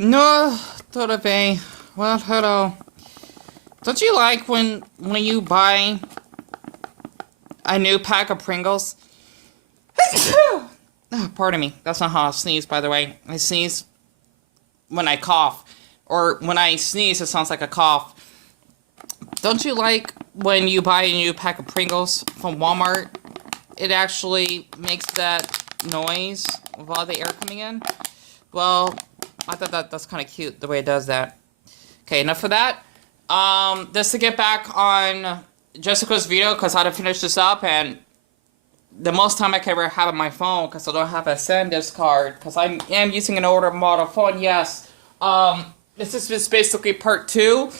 No, Torabe. Well, hello. Don't you like when you buy a new pack of Pringles? Oh, pardon me. That's not how I sneeze, by the way. I sneeze when I cough. Or when I sneeze, it sounds like a cough. Don't you like when you buy a new pack of Pringles from Walmart? It actually makes that noise with all the air coming in. Well, I thought that's kind of cute, the way it does that. Okay, enough of that. Just to get back on Jessica's video, because I had to finish this up, and the most time I can ever have on my phone, because I don't have a SanDisk card, because I am using an older model phone, yes. This is just basically part 2.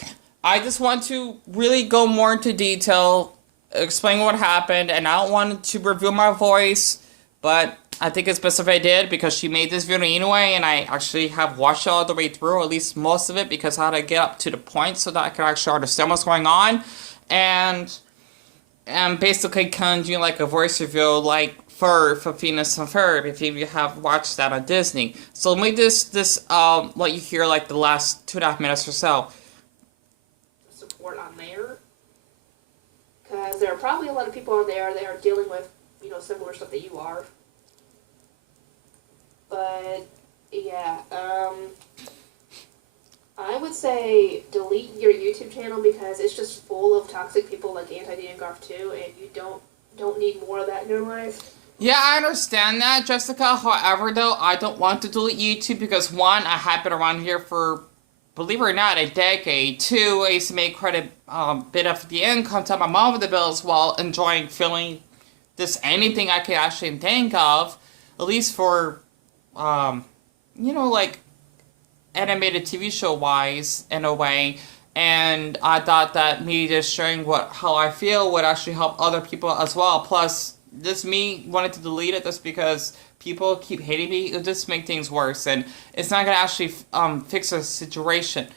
I just want to really go more into detail, explain what happened, and I don't want to reveal my voice, but I think it's best if I did, because she made this video anyway, and I actually have watched it all the way through, at least most of it, because I had to get up to the point so that I could actually understand what's going on, and basically kind of do like a voice reveal, like for Phineas and Ferb, if you have watched that on Disney. So let me just let you hear like the last 2.5 minutes or so. Support on there, because there are probably a lot of people on there that are dealing with, similar stuff that you are. But yeah, I would say delete your YouTube channel, because it's just full of toxic people like Anti-Dangarf too, and you don't need more of that in your life. Yeah, I understand that, Jessica. However, though, I don't want to delete YouTube because, one, I have been around here for, believe it or not, a decade. 2, I used to make quite a bit of the income to my mom with the bills while enjoying filming this anything I could actually think of, at least for, like, animated TV show wise in a way. And I thought that me just sharing how I feel would actually help other people as well. Plus, this me wanted to delete it just because people keep hating me. It'll just make things worse, and it's not gonna actually fix the situation.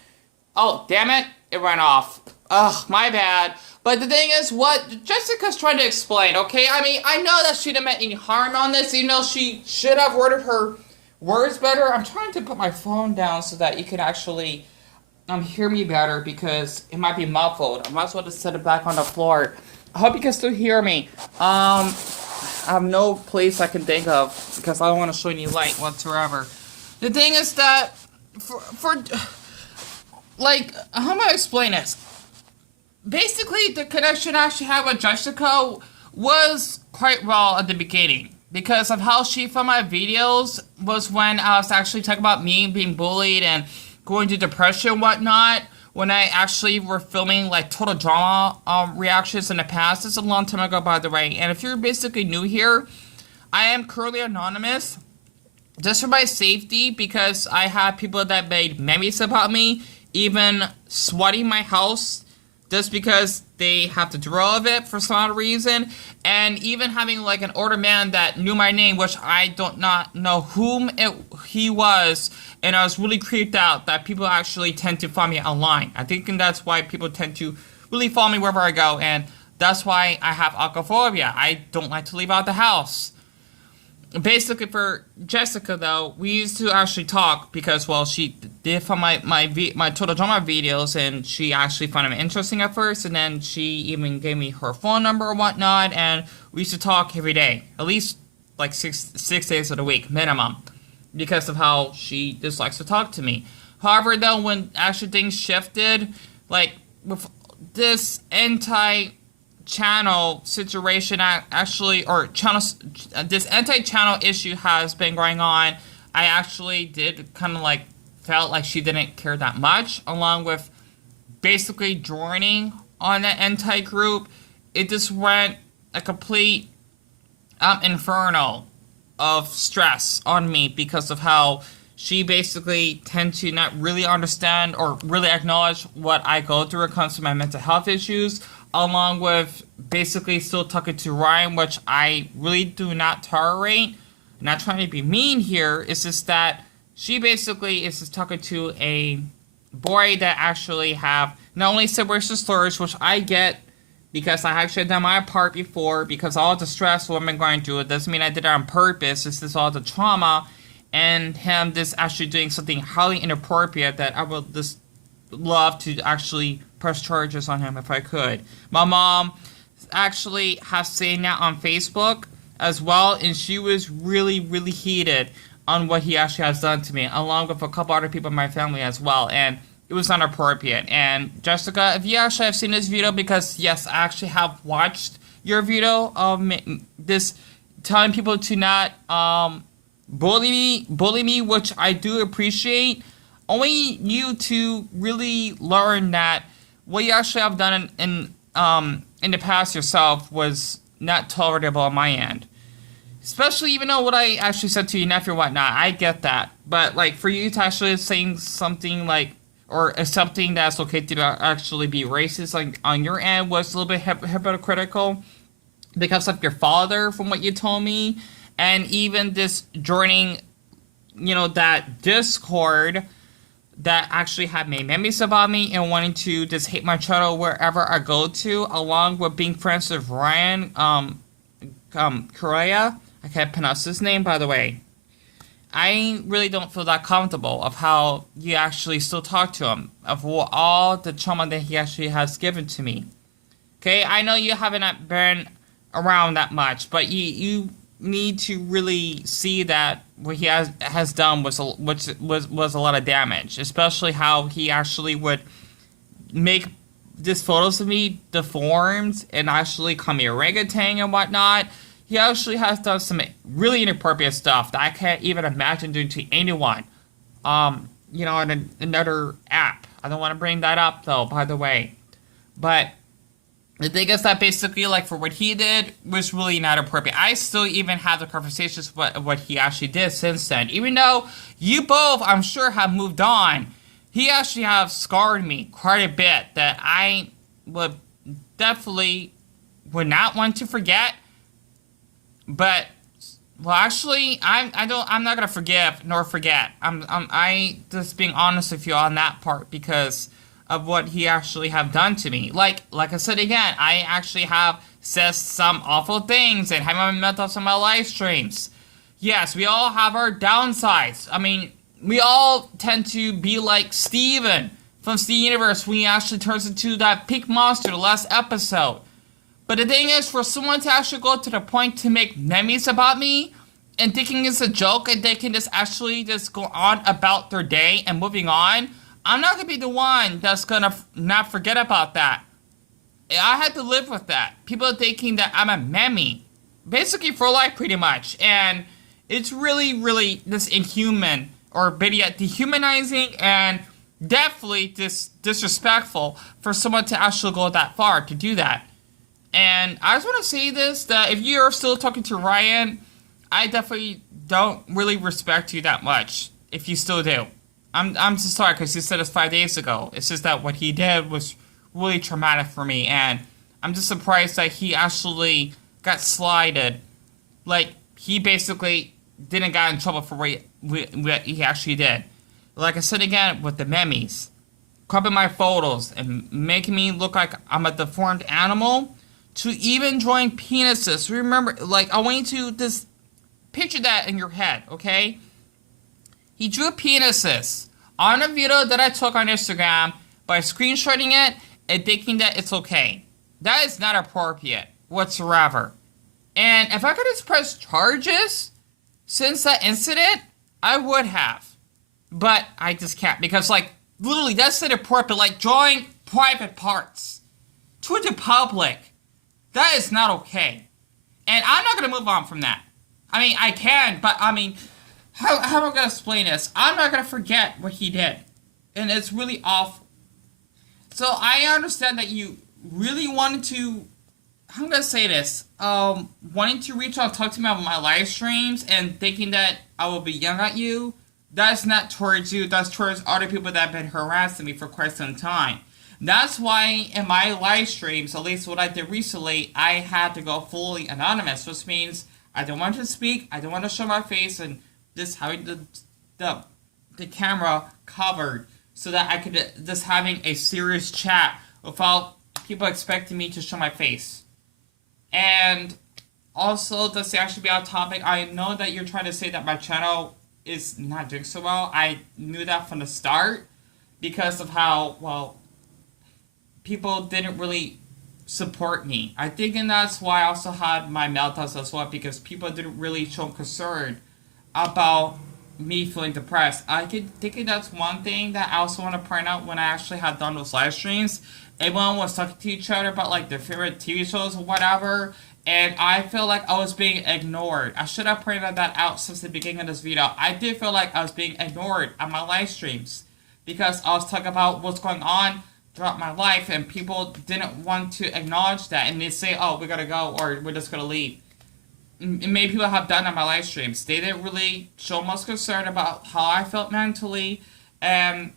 Oh, damn it! It went off. Ugh, my bad. But the thing is, what Jessica's trying to explain, okay? I mean, I know that she didn't mean any harm on this, even though she should have worded her words better. I'm trying to put my phone down so that you can actually hear me better, because it might be muffled. I might as well just set it back on the floor. I hope you can still hear me. I have no place I can think of, because I don't want to show any light whatsoever. The thing is that, like, how am I explain this? Basically, the connection I actually had with Jessica was quite well at the beginning, because of how she found my videos was when I was actually talking about me being bullied and going through depression and whatnot, when I actually were filming like total drama reactions in the past. It's a long time ago, by the way. And if you're basically new here, I am currently anonymous, just for my safety, because I have people that made memes about me, even sweating my house, just because they have the draw of it for some odd reason, and even having like an older man that knew my name, which I do not know whom he was, and I was really creeped out that people actually tend to follow me online. I think that's why people tend to really follow me wherever I go, and that's why I have acrophobia. I don't like to leave out the house. Basically, for Jessica, though, we used to actually talk because, well, she did find my Total Drama videos, and she actually found them interesting at first, and then she even gave me her phone number or whatnot, and we used to talk every day, at least like six days of the week, minimum, because of how she dislikes to talk to me. However, though, when actually things shifted, like, with this anti-channel situation actually, or this anti-channel issue has been going on, I actually did kind of like felt like she didn't care that much, along with basically joining on that anti-group. It just went a complete inferno of stress on me, because of how she basically tend to not really understand or really acknowledge what I go through when it comes to my mental health issues, along with basically still talking to Ryan, which I really do not tolerate. I'm not trying to be mean here, it's just that she basically is just talking to a boy that actually have not only said racial slurs, which I get, because I actually done my part before, because all the stress women going through, it doesn't mean I did it on purpose, it's just all the trauma, and him just actually doing something highly inappropriate that I would just love to actually press charges on him if I could. My mom actually has seen that on Facebook as well, and she was really, really heated on what he actually has done to me, along with a couple other people in my family as well, and it was inappropriate. And Jessica, if you actually have seen this video, because yes, I actually have watched your video of this telling people to not bully me, which I do appreciate. Only you to really learn that what you actually have done in the past yourself was not tolerable on my end. Especially even though what I actually said to your nephew or whatnot, I get that. But like for you to actually saying something like, or something that's okay to actually be racist like on your end was a little bit hypocritical because of your father, from what you told me, and even this joining, that Discord that actually had made memories about me and wanting to just hate my channel wherever I go to, along with being friends with Ryan Correa. I can't pronounce his name, by the way. I really don't feel that comfortable of how you actually still talk to him, of all the trauma that he actually has given to me. Okay, I know you haven't been around that much, but you need to really see that what he has done was a lot of damage, especially how he actually would make these photos of me deformed and actually call me orangutan and whatnot. He actually has done some really inappropriate stuff that I can't even imagine doing to anyone. On another app. I don't want to bring that up though, by the way. But the thing is that basically, like, for what he did was really not appropriate. I still even have the conversations what he actually did since then. Even though you both, I'm sure, have moved on, he actually have scarred me quite a bit that I would not want to forget. But, well, actually, I'm not gonna forgive nor forget. I just being honest with you on that part because of what he actually have done to me. Like I said again, I actually have said some awful things and haven't met us on my live streams. Yes, we all have our downsides. I mean, we all tend to be like Steven from Steven Universe when he actually turns into that pink monster the last episode. But the thing is, for someone to actually go to the point to make memes about me and thinking it's a joke and they can just actually just go on about their day and moving on, I'm not going to be the one that's going to not forget about that. I had to live with that. People thinking that I'm a meme. Basically for life, pretty much. And it's really, really just inhuman or dehumanizing and definitely disrespectful for someone to actually go that far to do that. And I just want to say this, that if you're still talking to Ryan, I definitely don't really respect you that much, if you still do. I'm so sorry, because he said this 5 days ago. It's just that what he did was really traumatic for me, and I'm just surprised that he actually got slided. Like, he basically didn't get in trouble for what he actually did. Like I said again, with the memes, cropping my photos and making me look like I'm a deformed animal, to even drawing penises. Remember, like, I want you to just picture that in your head, okay? He drew penises on a video that I took on Instagram by screenshotting it and thinking that it's okay. That is not appropriate whatsoever. And if I could just press charges since that incident, I would have. But I just can't because, like, literally, that's inappropriate. Like, drawing private parts to the public. That is not okay. And I'm not going to move on from that. I mean, I can, but I mean, how am I going to explain this? I'm not going to forget what he did. And it's really awful. So I understand that you really wanted to, I'm going to say this, wanting to reach out and talk to me about my live streams and thinking that I will be young at you. That's not towards you. That's towards other people that have been harassing me for quite some time. That's why in my live streams, at least what I did recently, I had to go fully anonymous, which means I don't want to speak, I don't want to show my face, and just having the camera covered so that I could just having a serious chat without people expecting me to show my face. And also, just to actually be on topic, I know that you're trying to say that my channel is not doing so well. I knew that from the start because of how, well, people didn't really support me. I think, and that's why I also had my meltdowns as well, because people didn't really show concern about me feeling depressed. I could think that's one thing that I also want to point out when I actually had done those live streams. Everyone was talking to each other about like their favorite TV shows or whatever, and I feel like I was being ignored. I should have pointed that out since the beginning of this video. I did feel like I was being ignored on my live streams because I was talking about what's going on throughout my life, and people didn't want to acknowledge that, and they say, "Oh, we gotta go," or "We're just gonna leave." And many people have done on my live streams. They didn't really show much concern about how I felt mentally, and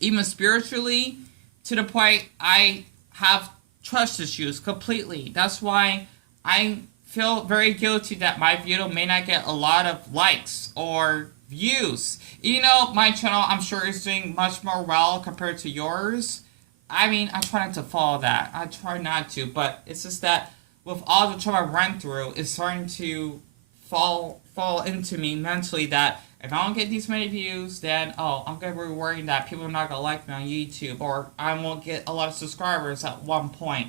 even spiritually, to the point I have trust issues completely. That's why I feel very guilty that my video may not get a lot of likes or views. You know, my channel, I'm sure, is doing much more well compared to yours. I mean, I try not to follow that. I try not to, but it's just that with all the trauma I went through, it's starting to fall into me mentally that if I don't get these many views, then, oh, I'm going to be worrying that people are not going to like me on YouTube, or I won't get a lot of subscribers at one point.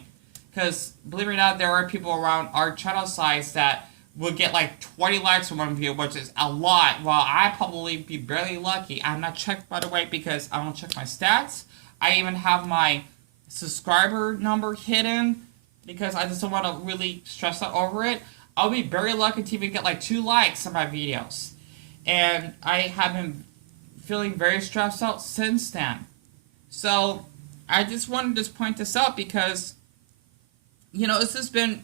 Because, believe it or not, there are people around our channel size that will get like 20 likes from one view, which is a lot, while I probably be barely lucky. I'm not checked, by the way, because I don't check my stats. I even have my subscriber number hidden because I just don't want to really stress out over it. I'll be very lucky to even get like 2 likes on my videos. And I have been feeling very stressed out since then. So I just wanted to point this out because, you know, I've just been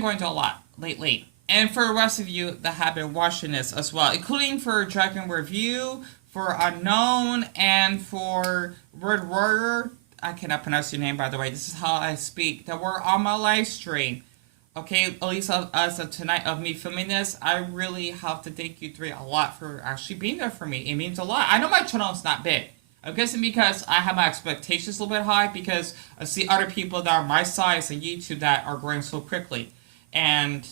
going through a lot lately. And for the rest of you that have been watching this as well, including for Dragon Review, for Unknown, and for Word Warrior, I cannot pronounce your name, by the way, this is how I speak, that were on my live stream. Okay, at least as of tonight of me filming this, I really have to thank you three a lot for actually being there for me. It means a lot. I know my channel is not big. I'm guessing because I have my expectations a little bit high, because I see other people that are my size on YouTube that are growing so quickly. And,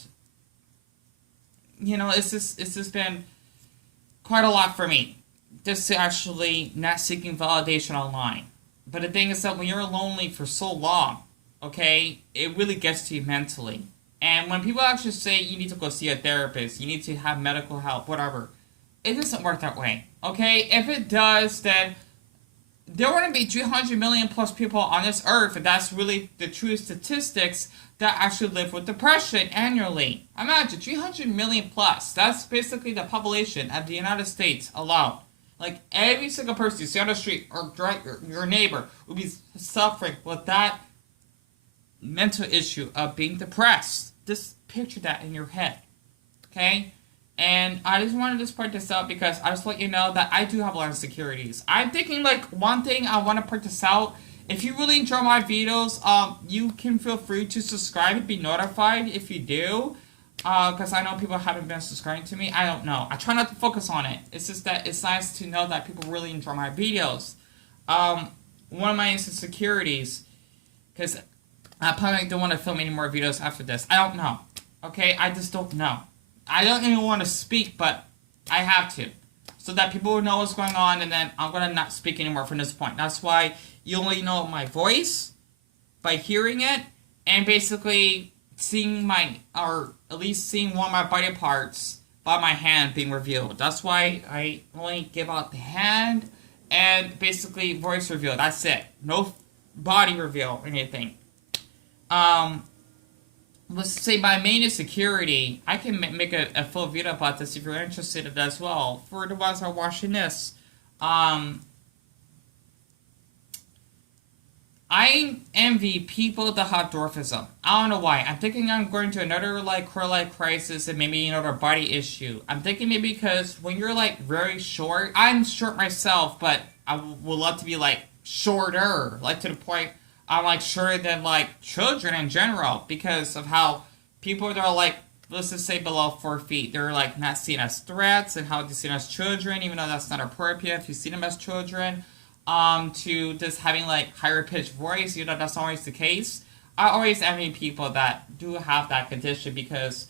you know, it's just been quite a lot for me. Just to actually not seeking validation online. But the thing is that when you're lonely for so long, okay, it really gets to you mentally. And when people actually say you need to go see a therapist, you need to have medical help, whatever, it doesn't work that way, okay? If it does, then there wouldn't be 300 million plus people on this earth, if that's really the true statistics, that actually live with depression annually. Imagine, 300 million plus. That's basically the population of the United States alone. Like, every single person you see on the street or your neighbor will be suffering with that mental issue of being depressed. Just picture that in your head, okay? And I just wanted to point this out because I just let you know that I do have a lot of insecurities. I'm thinking, like, one thing I want to point this out. If you really enjoy my videos, you can feel free to subscribe and be notified if you do. Because I know people haven't been subscribing to me. I don't know. I try not to focus on it. It's just that it's nice to know that people really enjoy my videos. One of my insecurities, because I probably don't want to film any more videos after this. I don't know. Okay? I just don't know. I don't even want to speak, but I have to. So that people will know what's going on, and then I'm going to not speak anymore from this point. That's why you only know my voice by hearing it, and basically seeing or at least seeing one of my body parts by my hand being revealed. That's why I only give out the hand and basically voice reveal. That's it. No body reveal or anything. Let's say my main insecurity, I can make a full video about this if you're interested in it as well. For the ones who are watching this, I envy people that have dwarfism. I don't know why. I'm thinking I'm going to another, like, quarter-life crisis and maybe another body issue. I'm thinking maybe because when you're, like, very short, I'm short myself, but I would love to be, like, shorter. Like, to the point I'm, like, shorter than, like, children in general, because of how people that are, like, let's just say below 4 feet, they're, like, not seen as threats, and how they're seen as children, even though that's not appropriate if you see them as children. To just having, like, higher pitched voice, even though that's always the case. I always envy people that do have that condition, because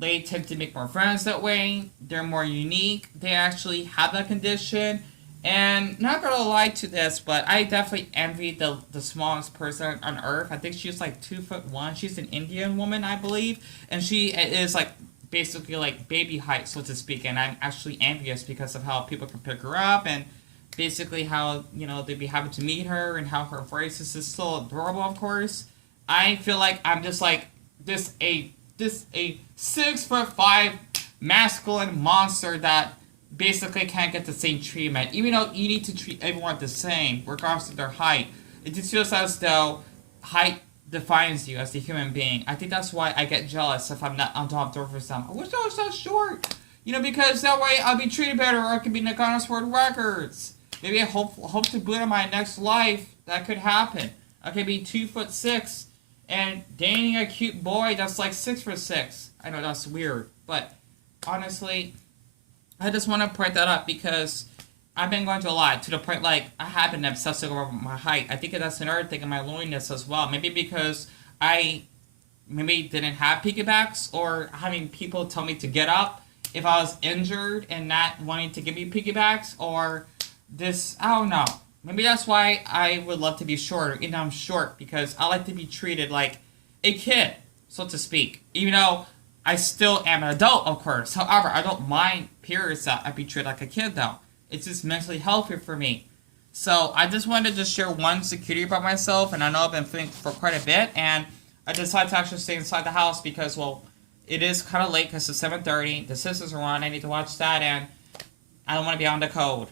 they tend to make more friends that way. They're more unique. They actually have that condition. And not gonna lie to this, but I definitely envy the smallest person on earth. I think she's like 2'1". She's an Indian woman, I believe, and she is like basically like baby height, so to speak. And I'm actually envious because of how people can pick her up and basically how they'd be happy to meet her and how her voice is just so adorable. Of course, I feel like I'm just like a 6'5" masculine monster that basically can't get the same treatment, even though you need to treat everyone the same, regardless of their height. It just feels as though height defines you as a human being. I think that's why I get jealous if I'm not on top door for some. I wish I was so short, because that way I'll be treated better, or I could be in the Guinness World Records. Maybe I hope to boot in my next life. That could happen. I could be 2'6" and dating a cute boy that's like 6'6". I know that's weird, but honestly, I just want to point that up because I've been going through a lot to the point like I have been obsessing over my height. I think that's another thing in my loneliness as well. Maybe because I didn't have piggybacks, or having people tell me to get up if I was injured and not wanting to give me piggybacks, or this, I don't know. Maybe that's why I would love to be shorter, and I'm short because I like to be treated like a kid, so to speak. Even though I still am an adult, of course. However, I don't mind periods that I be treated like a kid, though. It's just mentally healthy for me. So I just wanted to just share one security about myself, and I know I've been thinking for quite a bit, and I decided to actually stay inside the house because, well, it is kind of late because it's 7:30. The Sisters are on. I need to watch that, and I don't want to be on the code.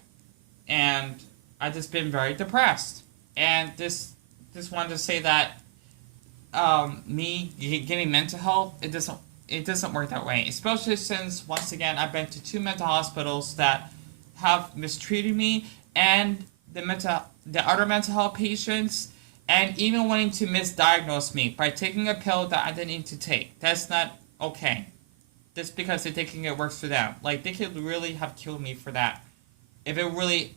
And I've just been very depressed. And just wanted to say that me getting mental health, it doesn't work that way. Especially since, once again, I've been to 2 mental hospitals that have mistreated me, and the other mental health patients, and even wanting to misdiagnose me by taking a pill that I didn't need to take. That's not okay. Just because they're thinking it works for them. Like, they could really have killed me for that. If it really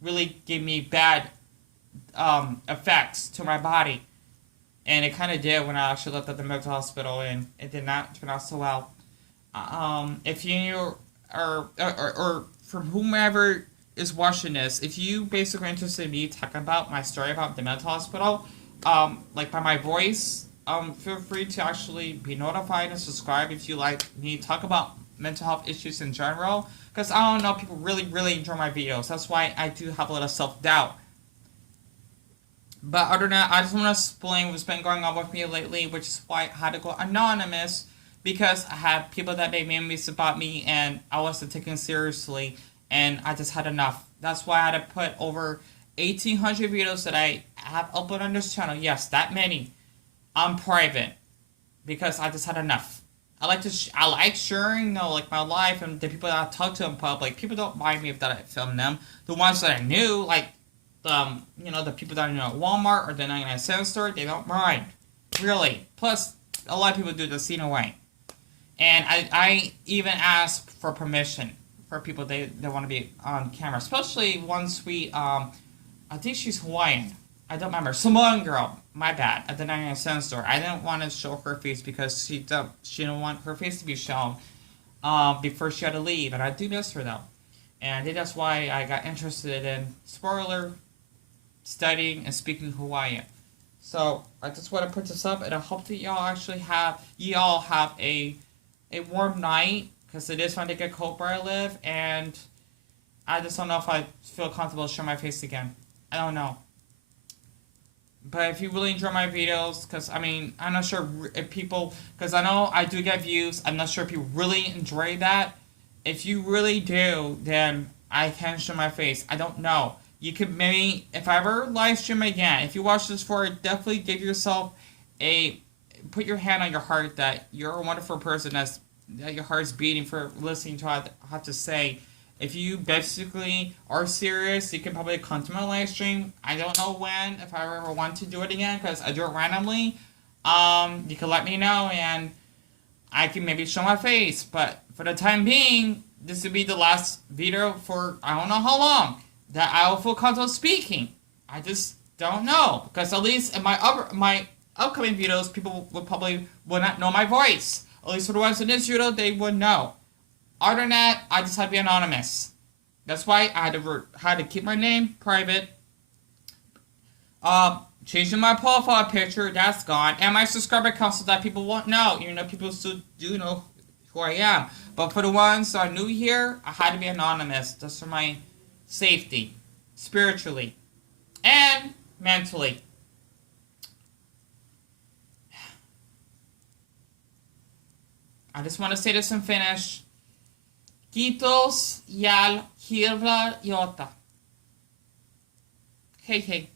really gave me bad effects to my body. And it kind of did when I actually left at the mental hospital, and it did not turn out so well. If you or from whomever is watching this, if you basically are interested in me talking about my story about the mental hospital, like by my voice, feel free to actually be notified and subscribe if you like me to talk about mental health issues in general. Because I don't know, people really enjoy my videos. That's why I do have a lot of self-doubt. But other than that, I just want to explain what's been going on with me lately, which is why I had to go anonymous, because I had people that made memes about me and I wasn't taken seriously, and I just had enough. That's why I had to put over 1,800 videos that I have uploaded on this channel, yes, that many, on private, because I just had enough. I like sharing, like my life and the people that I talk to in public. People don't mind me if that I film them. The ones that I knew, like, the people that I know at Walmart or the 99-cent store, they don't mind. Really. Plus, a lot of people do this in a way. And I even ask for permission for people that want to be on camera. Especially one sweet, I think she's Hawaiian. I don't remember. Samoan girl. My bad. At the 99-cent store. I didn't want to show her face because she didn't want her face to be shown before she had to leave. And I do miss her, though. And I think that's why I got interested in, spoiler, studying and speaking Hawaiian. So I just want to put this up, and I hope that y'all have a warm night, because it is starting to get cold where I live, and I just don't know if I feel comfortable showing my face again. I don't know. But if you really enjoy my videos, because I'm not sure if people, because I know I do get views, I'm not sure if you really enjoy that. If you really do, then I can show my face. I don't know. You could maybe, if I ever live stream again, if you watch this for it, definitely give yourself put your hand on your heart that you're a wonderful person, that your heart's beating for listening to what I have to say. If you basically are serious, you can probably come to my live stream. I don't know when, if I ever want to do it again, because I do it randomly. You can let me know, and I can maybe show my face. But for the time being, this will be the last video for I don't know how long that I will feel comfortable speaking. I just don't know, because at least in my upcoming videos, people will not know my voice. At least for the ones in Israel, they would know. Other than that, I decided to be anonymous. That's why I had to keep my name private. Changing my profile picture, that's gone. And my subscriber count so that people won't know. Even though people still do know who I am. But for the ones that are new here, I had to be anonymous. Just for my safety. Spiritually. And mentally. I just want to say this and finish. Kitos yal hirla yota. Hey, hey.